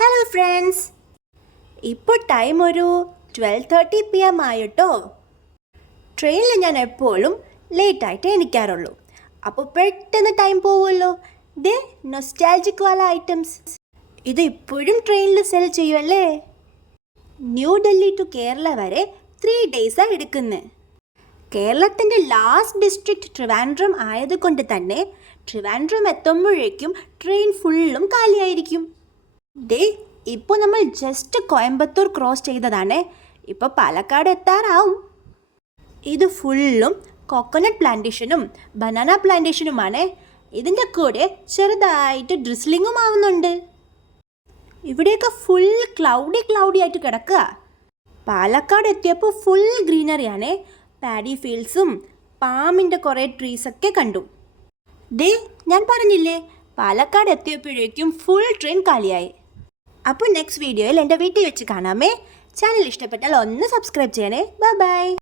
Hello friends, ഇപ്പോൾ time ഒരു 12:30 PM ആയിട്ടോ. ട്രെയിനിൽ ഞാൻ എപ്പോഴും ലേറ്റായിട്ട് എണീക്കാറുള്ളൂ. അപ്പോൾ പെട്ടെന്ന് ടൈം പോവുമല്ലോ. ദേ നൊസ്റ്റാൾജിക് വാല ഐറ്റംസ് ഇത് ഇപ്പോഴും ട്രെയിനിൽ സെൽ ചെയ്യുമല്ലേ. ന്യൂ ഡൽഹി ടു കേരള വരെ 3 ഡേയ്സാണ് എടുക്കുന്നത്. കേരളത്തിൻ്റെ ലാസ്റ്റ് ഡിസ്ട്രിക്റ്റ് ട്രിവാൻഡ്രം ആയതുകൊണ്ട് തന്നെ ട്രിവാൻഡ്രം എത്തുമ്പോഴേക്കും ട്രെയിൻ ഫുള്ളും കാലിയായിരിക്കും. ദേ ഇപ്പോൾ നമ്മൾ ജസ്റ്റ് കോയമ്പത്തൂർ ക്രോസ് ചെയ്തതാണ്. ഇപ്പോൾ പാലക്കാട് എത്താറാവും. ഇത് ഫുള്ളും കോക്കനട്ട് പ്ലാന്റേഷനും ബനാന പ്ലാന്റേഷനുമാണ്. ഇതിൻ്റെ കൂടെ ചെറുതായിട്ട് ഡ്രിസ്ലിങ്ങും ആവുന്നുണ്ട്. ഇവിടെയൊക്കെ ഫുൾ ക്ലൗഡി ആയിട്ട് കിടക്കുക. പാലക്കാട് എത്തിയപ്പോൾ ഫുൾ ഗ്രീനറിയാണ്. പാഡി ഫീൽഡ്സും പാമിൻ്റെ കുറേ ട്രീസൊക്കെ കണ്ടു. ദേ ഞാൻ പറഞ്ഞില്ലേ, പാലക്കാട് എത്തിയപ്പോഴേക്കും ഫുൾ ട്രെയിൻ കാലിയായി. അപ്പോൾ നെക്സ്റ്റ് വീഡിയോയിൽ എൻ്റെ വീട്ടിൽ വെച്ച് കാണാമേ. ചാനൽ ഇഷ്ടപ്പെട്ടാൽ ഒന്ന് സബ്സ്ക്രൈബ് ചെയ്യണേ. ബൈ.